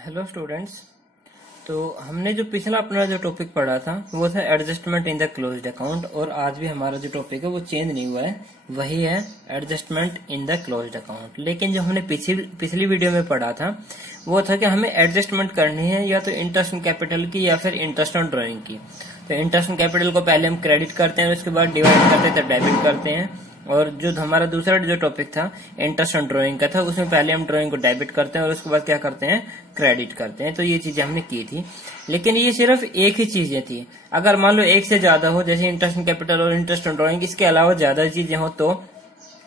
Hello students. तो हमने जो पिछला अपना जो टॉपिक पढ़ा था वो था adjustment in the closed account, और आज भी हमारा जो टॉपिक है वो चेंज नहीं हुआ है, वही है adjustment in the closed account. लेकिन जो हमने पिछली वीडियो में पढ़ा था वो था कि हमें एडजस्टमेंट करनी है या तो इंटरेस्ट ऑन कैपिटल की या फिर इंटरेस्ट ऑन ड्रॉइंग की। तो इंटरेस्ट ऑन कैपिटल को पहले हम क्रेडिट करते हैं, उसके बाद डिवाइड करते हैं तो डेबिट करते हैं। और जो हमारा दूसरा जो टॉपिक था इंटरेस्ट ऑन ड्राइंग का था, उसमें पहले हम ड्राइंग को डेबिट करते हैं और उसके बाद क्या करते हैं, क्रेडिट करते हैं। तो ये चीजें हमने की थी, लेकिन ये सिर्फ एक ही चीजें थी। अगर मान लो एक से ज्यादा हो, जैसे इंटरेस्ट ऑन कैपिटल और इंटरेस्ट ऑन ड्राइंग, इसके अलावा ज्यादा चीजें हो तो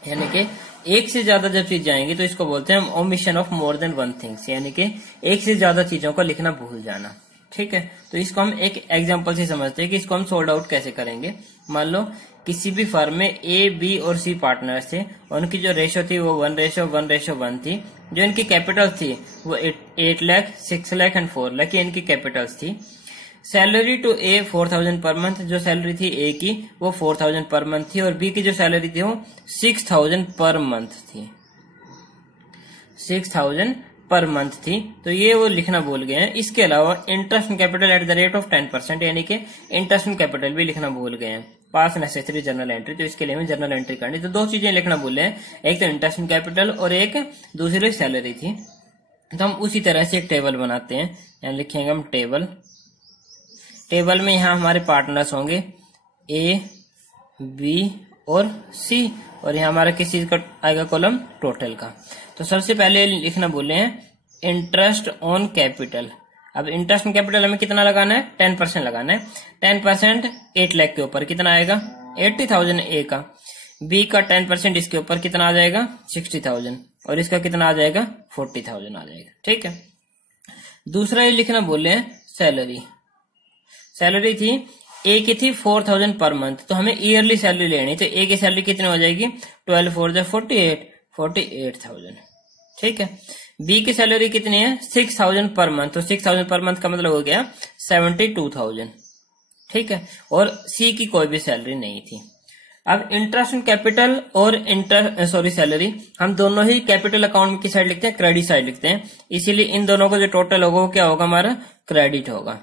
यानी कि एक से ज्यादा जब चीज जाएंगी तो इसको बोलते हैं हम omission of more than one things, यानी कि एक से ज्यादा चीजों को लिखना भूल जाना। ठीक है, तो इसको हम एक एग्जांपल से समझते हैं कि इसको हम सोल्ड आउट कैसे करेंगे। मान लो किसी भी फर्म में ए, बी और सी पार्टनर्स थे, उनकी जो रेशो थी वो 1:1:1 थी। जो इनकी कैपिटल थी वो 8 लाख, 6 लाख एंड 4 लाख इनकी कैपिटल्स थी। Salary to A 4,000 per month, जो सैलरी थी ए की वो 4,000 पर मंथ थी, और बी की जो सैलरी थी वो 6,000 पर मंथ थी, 6,000 पर मंथ थी। तो ये वो लिखना भूल गए हैं। इसके अलावा interest on capital at the rate of 10%, यानी कि इंटरेस्ट ऑन कैपिटल भी लिखना भूल गए हैं। पास नेसेसरी जर्नल एंट्री, तो इसके लिए हमें जर्नल एंट्री करनी। तो दो चीजें लिखना भूले हैं, एक तो इंटरेस्ट ऑन कैपिटल और एक दूसरी सैलरी थी। तो हम उसी तरह से एक टेबल बनाते हैं। यहाँ लिखेंगे हम टेबल। टेबल में यहाँ हमारे पार्टनर्स होंगे ए, बी और सी, और यहाँ हमारा किस चीज का आएगा, कॉलम टोटल का। तो सबसे पहले लिखना बोले हैं इंटरेस्ट ऑन कैपिटल। अब इंटरेस्ट ऑन कैपिटल हमें कितना लगाना है, 10% लगाना है। 10% 8 लाख के ऊपर कितना आएगा, 80,000 ए का। बी का 10% इसके ऊपर कितना आ जाएगा, 60,000, और इसका कितना आ जाएगा, 40,000 आ जाएगा। ठीक है, दूसरा ये लिखना बोले हैं सैलरी। सैलरी थी ए की थी 4,000 पर मंथ, तो हमें ईयरली सैलरी लेनी। तो ए की सैलरी कितनी हो जाएगी, 12 4 48, 48,000। ठीक है, बी की सैलरी कितनी है, 6,000 पर मंथ, तो 6,000 पर मंथ का मतलब हो गया 72,000। ठीक है, और सी की कोई भी सैलरी नहीं थी। अब इंटरेस्ट ऑन कैपिटल और सैलरी हम दोनों ही कैपिटल अकाउंट की साइड लिखते हैं, क्रेडिट साइड लिखते हैं, इसीलिए इन दोनों को जो टोटल होगा वो क्या होगा, हमारा क्रेडिट होगा।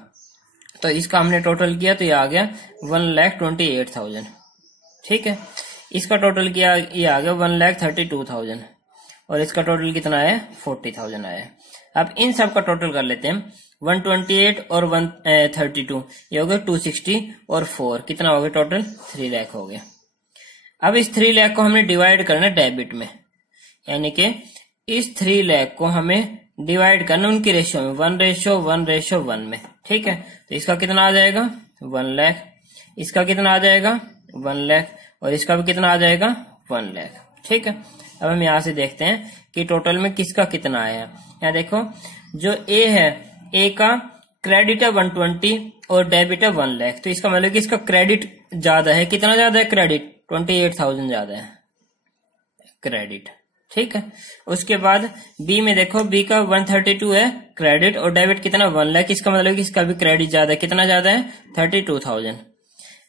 तो इसका हमने टोटल किया तो ये आ गया 1,28,000। ठीक है, इसका टोटल किया ये आ गया 1,32,000, और इसका टोटल कितना है, 40,000 आया। अब इन सब का टोटल कर लेते हैं। 128 और 132 ये हो गया 260, और 4 कितना हो गया, टोटल 3 लाख हो गया। अब इस 3 लाख को हमने डिवाइड करना डेबिट में, यानी कि इस 3 लाख को हमें डिवाइड करना उनकी रेशियो में, 1:1:1 में। ठीक है, तो इसका कितना आ जाएगा, 1 लाख, इसका कितना आ जाएगा, 1 लाख, और इसका भी कितना आ जाएगा, 1 लाख। ठीक है, अब हम यहां से देखते हैं कि टोटल में किसका कितना आया। यहाँ देखो, जो ए है, ए का क्रेडिट है 120 और डेबिट है 1 लाख, तो इसका मतलब कि इसका क्रेडिट ज्यादा है। कितना ज्यादा है, क्रेडिट 28,000 ज्यादा है क्रेडिट। ठीक है, उसके बाद बी में देखो, बी का 132 है क्रेडिट, और डेबिट कितना, 1 लाख, इसका मतलब कि इसका भी क्रेडिट ज्यादा है। कितना ज्यादा है, 32,000।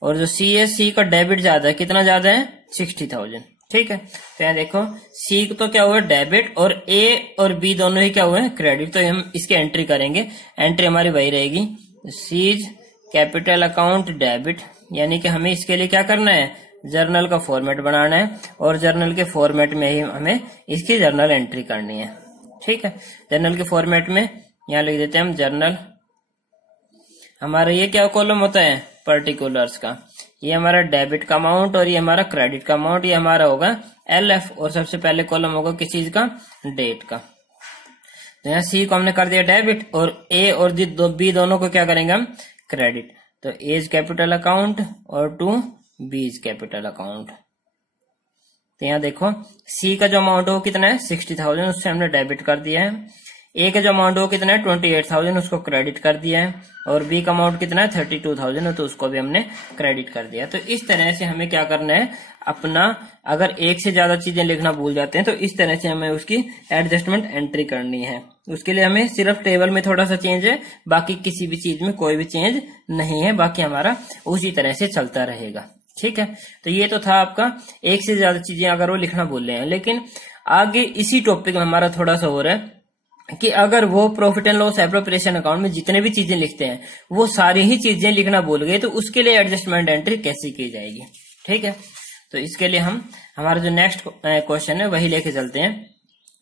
और जो सी है, सी का डेबिट ज्यादा है, कितना ज्यादा है, 60,000। ठीक है, तो यहाँ देखो सी तो क्या हुआ, डेबिट, और ए और बी दोनों ही क्या हुए, क्रेडिट। तो हम इसकी एंट्री करेंगे, एंट्री हमारी वही रहेगी, सीज कैपिटल अकाउंट डेबिट, यानी कि हमें इसके लिए क्या करना है, जर्नल का फॉर्मेट बनाना है, और जर्नल के फॉर्मेट में ही हमें इसकी जर्नल एंट्री करनी है। ठीक है, जर्नल के फॉर्मेट में यहाँ लिख देते हैं हम जर्नल। हमारा ये क्या कॉलम होता है, पर्टिकुलर्स का। ये हमारा डेबिट का अमाउंट और ये हमारा क्रेडिट का अमाउंट, ये हमारा होगा LF, और सबसे पहले कॉलम होगा किस चीज का, डेट का। तो यहाँ सी को हमने कर दिया डेबिट, और ए और बी दोनों को क्या करेंगे हम, क्रेडिट। तो एज कैपिटल अकाउंट और टू बीज कैपिटल अकाउंट। तो यहाँ देखो सी का जो अमाउंट है वो कितना है, 60,000, उससे हमने डेबिट कर दिया है। ए का जो अमाउंट है वो कितना है, 28,000, उसको क्रेडिट कर दिया है। और बी का अमाउंट कितना है, 32,000, तो उसको भी हमने क्रेडिट कर दिया। तो इस तरह से हमें क्या करना है, अपना अगर एक से ज्यादा चीजें लिखना भूल जाते हैं तो इस तरह से हमें उसकी एडजस्टमेंट एंट्री करनी है। उसके लिए हमें सिर्फ टेबल में थोड़ा सा चेंज है, बाकी किसी भी चीज में कोई भी चेंज नहीं है, बाकी हमारा उसी तरह से चलता रहेगा। ठीक है, तो ये तो था आपका एक से ज्यादा चीजें अगर वो लिखना भूल रहे हैं। लेकिन आगे इसी टॉपिक में हमारा थोड़ा सा हो रहा है कि अगर वो profit and loss appropriation account में जितने भी चीजें लिखते हैं वो सारी ही चीजें लिखना भूल गए तो उसके लिए एडजस्टमेंट एंट्री कैसे की जाएगी। ठीक है, तो इसके लिए हम हमारा जो नेक्स्ट क्वेश्चन है वही लेके चलते हैं।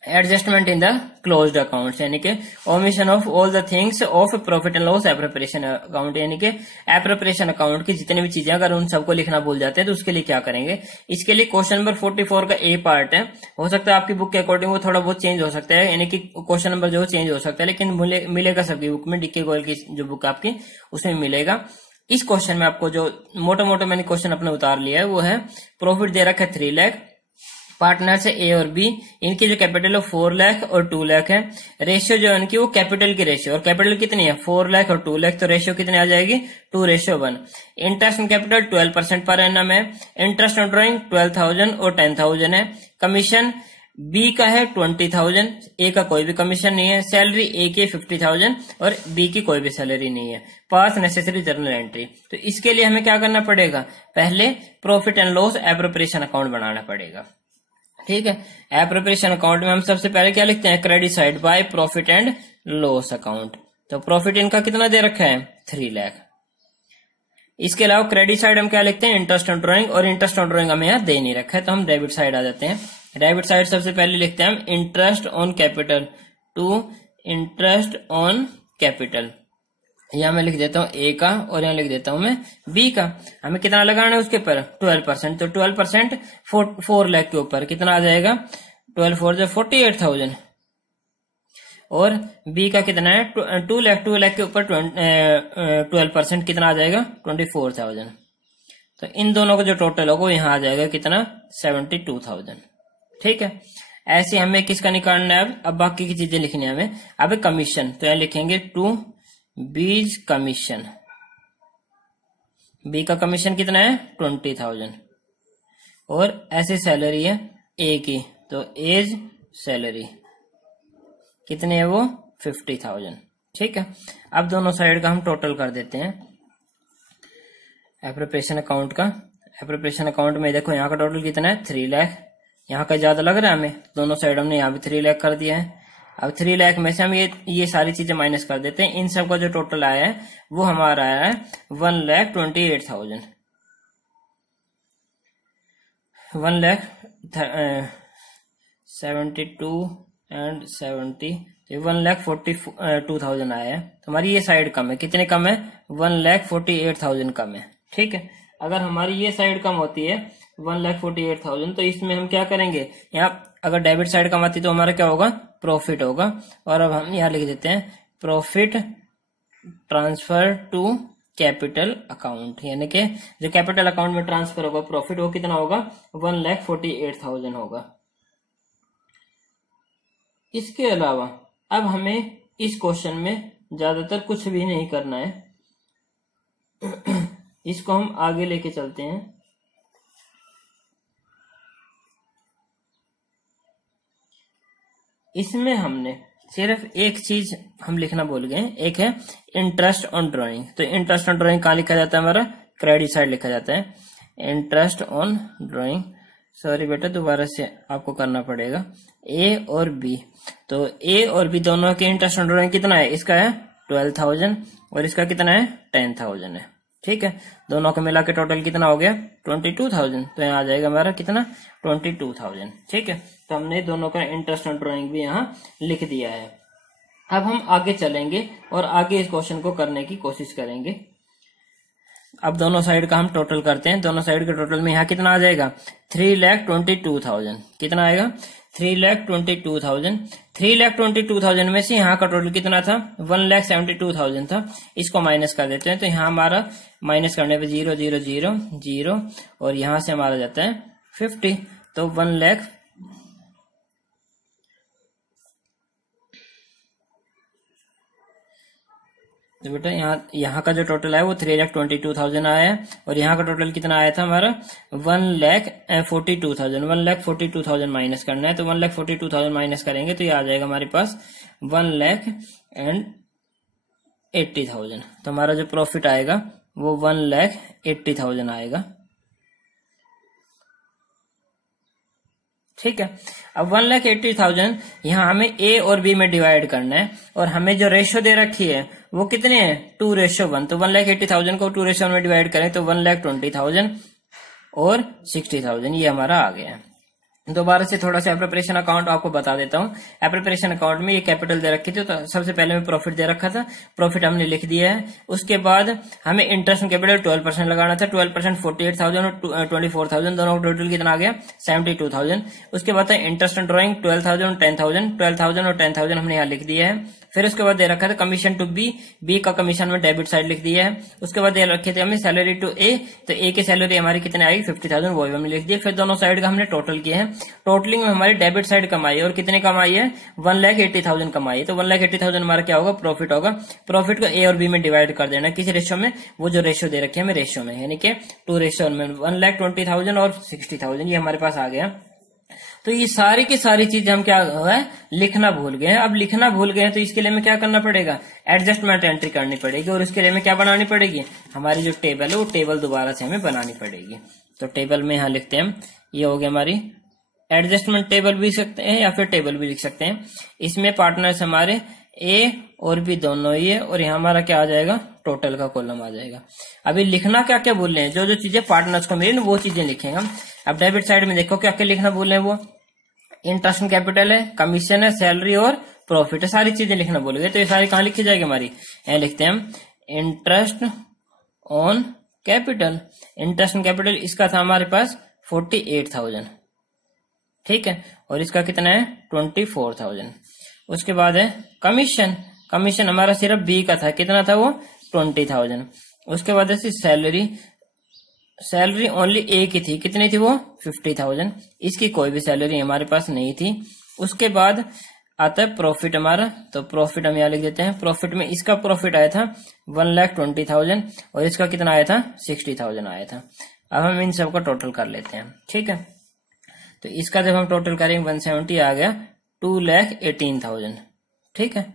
Adjustment in the closed account यानी कि omission of all the things of profit and loss appropriation account यानी कि एप्रोप्रिएशन अकाउंट की जितनी भी चीजें अगर उन सबको लिखना भूल जाते हैं तो उसके लिए क्या करेंगे। इसके लिए क्वेश्चन नंबर 44 का ए पार्ट है, हो सकता है आपकी बुक के अकॉर्डिंग वो थोड़ा बहुत चेंज हो सकता है, यानी कि क्वेश्चन नंबर जो चेंज हो सकता है, लेकिन मिलेगा सबकी बुक में, डीके गोयल की जो बुक आपकी उसमें मिलेगा। इस क्वेश्चन में आपको जो मोटा मोटा मैंने क्वेश्चन अपने उतार लिया है वो है प्रॉफिट दे रखा है 3 लाख, पार्टनर्स है ए और बी, इनकी जो कैपिटल है 4 लाख और 2 लाख है। रेशियो जो है इनकी वो कैपिटल की रेशियो, और कैपिटल कितनी है 4 लाख और 2 लाख, तो रेशियो कितनी आ जाएगी 2:1। Interest on capital 12% per annum है। इंटरेस्ट ऑन ड्रॉइंग 12,000 और 10,000 है। कमीशन बी का है 20,000, ए का कोई भी कमीशन नहीं है। सैलरी ए की 50,000 और बी की कोई भी सैलरी नहीं है। पास नेसेसरी जर्नल एंट्री, तो इसके लिए हमें क्या करना पड़ेगा, पहले profit and loss appropriation account बनाना पड़ेगा। ठीक है, एप्रोप्रिएशन अकाउंट में हम सबसे पहले क्या लिखते हैं, credit side by profit and loss account. तो प्रॉफिट इनका कितना दे रखा है 3 लाख। इसके अलावा क्रेडिट साइड हम क्या लिखते हैं, इंटरेस्ट ऑन ड्रॉइंग, और इंटरेस्ट ऑन ड्रॉइंग हमें यहाँ दे नहीं रखा है तो हम डेबिट साइड आ जाते हैं। डेबिट साइड सबसे पहले लिखते हैं हम interest on capital to interest on capital. यहाँ मैं लिख देता हूँ ए का और यहाँ लिख देता हूँ मैं बी का। हमें कितना लगाना है उसके ऊपर 12%, तो 12% 4 लाख के ऊपर कितना आ जाएगा, 12 4 48,000, और बी का कितना है 2 लाख के ऊपर 12% कितना आ जाएगा 24,000। तो इन दोनों का जो टोटल होगा वो यहाँ आ जाएगा कितना 72,000। ठीक है, ऐसे हमें किसका निकालना है, अब बाकी की चीजें लिखनी है हमें। अब कमीशन, तो यहाँ लिखेंगे टू बीज कमीशन, बी का कमीशन कितना है 20,000, और ऐसे सैलरी है ए की, तो एज सैलरी कितने है वो 50,000। ठीक है, अब दोनों साइड का हम टोटल कर देते हैं एप्रोप्रिएशन अकाउंट का। एप्रोप्रिएशन अकाउंट में देखो यहाँ का टोटल कितना है 3 लाख, यहाँ का ज्यादा लग रहा है हमें, दोनों साइड हमने यहाँ भी 3 लाख कर दिया है। अब 3 लाख में से हम ये सारी चीजें माइनस कर देते हैं। इन सब का जो टोटल आया है वो हमारा आया है 1,28,000, 1,72 एंड 70, 1,42,000 आया है। तो हमारी ये साइड कम है, कितने कम है 1,48,000 कम है। ठीक है, अगर हमारी ये साइड कम होती है 1,48,000 तो इसमें हम क्या करेंगे, यहाँ अगर डेबिट साइड कम आती तो हमारा क्या होगा प्रॉफिट होगा, और अब हम यहाँ लिख देते हैं profit transfer to capital account, यानी कि जो कैपिटल अकाउंट में ट्रांसफर होगा प्रॉफिट वो कितना होगा 1,48,000 होगा। इसके अलावा अब हमें इस क्वेश्चन में ज्यादातर कुछ भी नहीं करना है, इसको हम आगे लेके चलते हैं। इसमें हमने सिर्फ एक चीज हम लिखना भूल गए, एक है इंटरेस्ट ऑन ड्राइंग। तो इंटरेस्ट ऑन ड्राइंग कहाँ लिखा जाता है, हमारा क्रेडिट साइड लिखा जाता है। इंटरेस्ट ऑन ड्राइंग, सॉरी बेटा दोबारा से आपको करना पड़ेगा, ए और बी। तो ए और बी दोनों के इंटरेस्ट ऑन ड्राइंग कितना है, इसका है 12,000 और इसका कितना है 10,000 है। ठीक है, दोनों को मिला के टोटल कितना हो गया 22,000, तो यहाँ आ जाएगा हमारा कितना 22,000। ठीक है, तो हमने दोनों का इंटरेस्ट ऑन ड्राइंग भी यहाँ लिख दिया है। अब हम आगे चलेंगे और आगे इस क्वेश्चन को करने की कोशिश करेंगे। अब दोनों साइड का हम टोटल करते हैं। दोनों साइड के टोटल में यहाँ कितना आ जाएगा 3,22,000, कितना आएगा 3,22,000। 3,22,000 में से यहाँ का टोटल कितना था 1,72,000 था, इसको माइनस कर देते हैं। तो यहाँ हमारा माइनस करने पे 0 0 0 0 और यहाँ से हमारा जाता है 50, तो 1 लाख तो बेटा यहाँ का जो टोटल है वो 3,22,000 आया है, और यहाँ का टोटल कितना आया था हमारा 1,42,000। 1,42,000 माइनस करना है, तो 1,42,000 माइनस करेंगे तो ये आ जाएगा हमारे पास 1,80,000। तो हमारा जो प्रॉफिट आएगा वो 1,80,000 आएगा। ठीक है। अब 1,80,000 यहाँ हमें ए और बी में डिवाइड करना है और हमें जो रेशियो दे रखी है वो कितने हैं 2:1। तो 1,80,000 को 2:1 में डिवाइड करें तो 1,20,000 और 60,000 ये हमारा आ गया है। दोबारा से थोड़ा सा एप्रोप्रिएशन अकाउंट आपको बता देता हूँ। एप्रोप्रिएशन अकाउंट में ये कैपिटल दे रखी थी, तो सबसे पहले में प्रॉफिट दे रखा था, प्रॉफिट हमने लिख दिया है। उसके बाद हमें इंटरेस्ट कैपिटल 12% लगाना था। 12% 48,000 और 24,000 दोनों का टोटल कितना आ गया 72,000। उसके बाद इंटरेस्ट एंड ड्रॉइंग 12,000 और 10,000, 12,000 और 10,000 हमने यहाँ लिख दिया है। फिर उसके बाद दे रखा था कमीशन टू बी का कमीशन में डेबिट साइड लिख दिया है। उसके बाद दे रखे थे हमें सैलरी टू ए, तो ए की सैलरी हमारी कितने आएगी 50,000, वो हमने लिख दिया। फिर दोनों साइड का हमने टोटल किया है। टोटलिंग में हमारी डेबिट साइड कमाई और कितने कमाई है 1,80,000 कमाई है। तो 1,80,000 हमारा क्या होगा प्रॉफिट होगा। प्रॉफिट को ए और बी में डिवाइड कर देना किस रेशियो में, वो जो रेशियो दे रखे हैं हमें रेशियो में, यानी कि 2:1 में 1,20,000 और 60,000 ये हमारे पास आ गया। तो ये सारी की सारी चीजें हम क्या हुआ है लिखना भूल गए हैं। अब लिखना भूल गए हैं तो इसके लिए हमें क्या करना पड़ेगा एडजस्टमेंट एंट्री करनी पड़ेगी और उसके लिए हमें क्या बनानी पड़ेगी हमारी जो टेबल है वो टेबल दोबारा से हमें बनानी पड़ेगी। तो टेबल में यहाँ लिखते हैं ये हो गया हमारी एडजस्टमेंट टेबल भी लिख सकते हैं या फिर टेबल भी लिख सकते हैं। इसमें पार्टनर्स हमारे ए और बी दोनों ही है और यहाँ हमारा क्या आ जाएगा टोटल का कॉलम आ जाएगा। अभी लिखना क्या क्या बोल रहे हैं, जो जो चीजें पार्टनर्स को मिली वो चीजें लिखेंगे हम। अब डेबिट साइड में देखो क्या क्या लिखना बोल रहे हैं, वो इंटरेस्ट कैपिटल है, कमीशन है, सैलरी और प्रॉफिट है, सारी चीजें लिखना बोलेंगे। तो ये सारी कहाँ लिखी जाएगी हमारी, यहाँ लिखते हैं हम interest on capital. Interest on capital इसका था हमारे पास 48,000, ठीक है, और इसका कितना है 24,000। उसके बाद है कमीशन, कमीशन हमारा सिर्फ बी का था, कितना था वो 20,000। उसके बाद है सैलरी, सैलरी ओनली ए की थी, कितनी थी वो 50,000, इसकी कोई भी सैलरी हमारे पास नहीं थी। उसके बाद आता है प्रॉफिट हमारा, तो प्रॉफिट हम यहाँ लिख देते हैं। प्रॉफिट में इसका प्रॉफिट आया था 1,20,000 और इसका कितना आया था 60,000 आया था। अब हम इन सबका टोटल कर लेते हैं, ठीक है। तो इसका जब हम टोटल करेंगे 170 आ गया 2,18,000, ठीक है,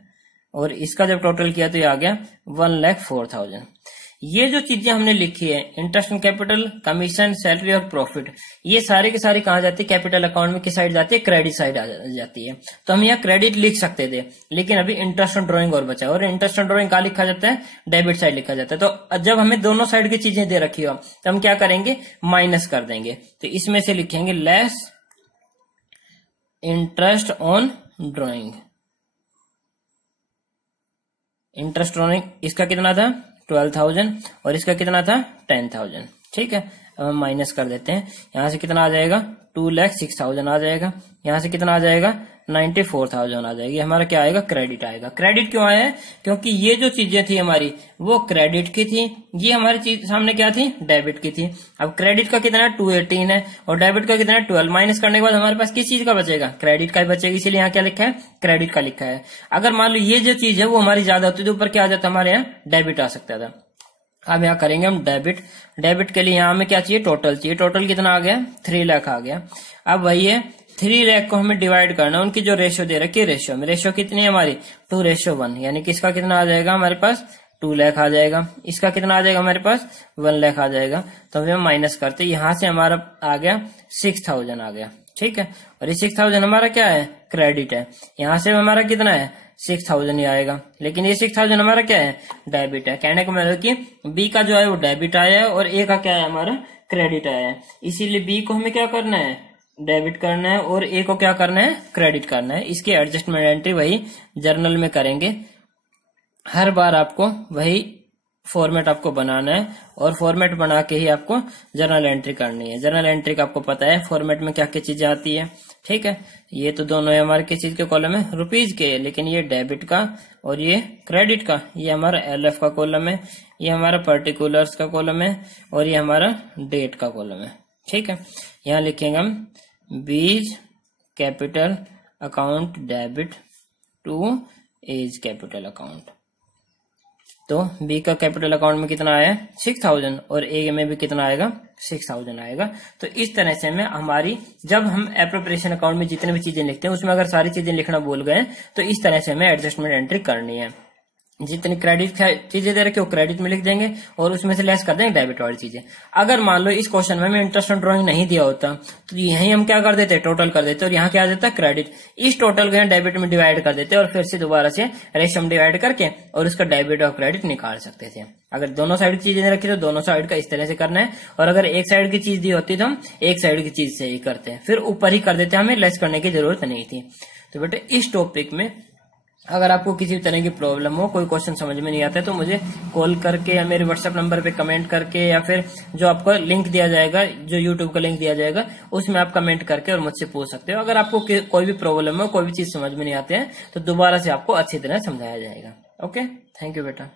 और इसका जब टोटल किया तो ये आ गया 1,04,000। ये जो चीजें हमने लिखी है interest on capital, commission, salary और प्रॉफिट, ये सारी की सारी कहाँ जाती है कैपिटल अकाउंट में, किस साइड जाती है क्रेडिट साइड आ जाती है। तो हम यहाँ क्रेडिट लिख सकते थे, लेकिन अभी इंटरेस्ट ऑन ड्रॉइंग और बचा, और इंटरेस्ट ऑन ड्रॉइंग कहाँ लिखा जाता है डेबिट साइड लिखा जाता है। तो जब हमें दोनों साइड की चीजें दे रखी हो तो हम क्या करेंगे माइनस कर देंगे। तो इसमें से लिखेंगे less interest on drawing. Interest drawing इसका कितना था 12,000 और इसका कितना था 10,000, ठीक है। अब हम माइनस कर देते हैं, यहां से कितना आ जाएगा 2,06,000 आ जाएगा, यहां से कितना आ जाएगा 94,000 आ जाएगी। हमारा क्या आएगा क्रेडिट आएगा। क्रेडिट क्यों आया है, क्योंकि ये जो चीजें थी हमारी वो क्रेडिट की थी, ये हमारी चीज सामने क्या थी डेबिट की थी। अब क्रेडिट का कितना 218 है और डेबिट का कितना 12, माइनस करने के बाद हमारे पास किस चीज का बचेगा क्रेडिट का ही बचेगा, इसीलिए यहाँ क्या लिखा है क्रेडिट का लिखा है। अगर मान लो ये जो चीज है वो हमारी ज्यादा होती तो ऊपर क्या आ जाता हमारे यहाँ डेबिट आ सकता था। अब यहाँ करेंगे हम डेबिट। डेबिट के लिए यहाँ हमें क्या चाहिए टोटल चाहिए, टोटल कितना आ गया 3 लाख आ गया। अब वही है 3 लाख को हमें डिवाइड करना, उनकी जो रेशियो दे रखी है रेशियो में, रेशियो कितनी है हमारी 2:1, यानी कि इसका कितना आ जाएगा हमारे पास 2 लाख आ जाएगा, इसका कितना आ जाएगा हमारे पास 1 लाख आ जाएगा। तो हम माइनस करते यहाँ से हमारा आ गया 6,000 आ गया, ठीक है, और ये 6,000 हमारा क्या है क्रेडिट है। यहाँ से हमारा कितना है 6,000 ही आएगा, लेकिन ये 6,000 हमारा क्या है डेबिट है। कहने का मतलब कि बी का जो है वो डेबिट आया है और ए का क्या है हमारा क्रेडिट आया है, इसीलिए बी को हमें क्या करना है डेबिट करना है और ए को क्या करना है क्रेडिट करना है। इसकी एडजस्टमेंट एंट्री वही जर्नल में करेंगे, हर बार आपको वही फॉर्मेट आपको बनाना है और फॉर्मेट बना के ही आपको जर्नल एंट्री करनी है। जर्नल एंट्री का आपको पता है फॉर्मेट में क्या क्या चीजें आती है, ठीक है। ये तो दोनों है हमारे किस चीज के कॉलम है रुपीज के, लेकिन ये डेबिट का और ये क्रेडिट का, ये हमारा LF का कॉलम है, ये हमारा पर्टिकुलर्स का कॉलम है और ये हमारा डेट का कॉलम है, ठीक है। यहाँ लिखेंगे हम B's capital account debit to A's capital account. तो बी का कैपिटल अकाउंट में कितना आया 6,000 और ए में भी कितना आएगा 6,000 आएगा। तो इस तरह से हमें हमारी जब हम एप्रोप्रिएशन अकाउंट में जितने भी चीजें लिखते हैं उसमें अगर सारी चीजें लिखना भूल गए तो इस तरह से हमें एडजस्टमेंट एंट्री करनी है। जितनी क्रेडिट चीजें दे रखी वो क्रेडिट में लिख देंगे और उसमें से लेस कर देंगे डेबिट वाली चीजें। अगर मान लो इस क्वेश्चन में हमें इंटरेस्ट ऑन ड्रॉइंग नहीं दिया होता तो यहीं हम क्या कर देते, टोटल कर देते और यहाँ क्या आ जाता क्रेडिट। इस टोटल को डेबिट में डिवाइड कर देते और फिर से दोबारा से रेशियो में डिवाइड करके और उसका डेबिट और क्रेडिट निकाल सकते थे। अगर दोनों साइड की चीजें रखी तो दोनों साइड का इस तरह से करना है, और अगर एक साइड की चीज दी होती तो हम एक साइड की चीज से ही करते हैं, फिर ऊपर ही कर देते, हमें लेस करने की जरूरत नहीं थी। तो बेटे इस टॉपिक में अगर आपको किसी तरह की प्रॉब्लम हो, कोई क्वेश्चन समझ में नहीं आता है तो मुझे कॉल करके या मेरे व्हाट्सएप नंबर पे कमेंट करके या फिर जो आपको लिंक दिया जाएगा, जो यूट्यूब का लिंक दिया जाएगा उसमें आप कमेंट करके और मुझसे पूछ सकते हो। अगर आपको कोई भी प्रॉब्लम हो, कोई भी चीज समझ में नहीं आते हैं तो दोबारा से आपको अच्छी तरह समझाया जाएगा। ओके, थैंक यू बेटा।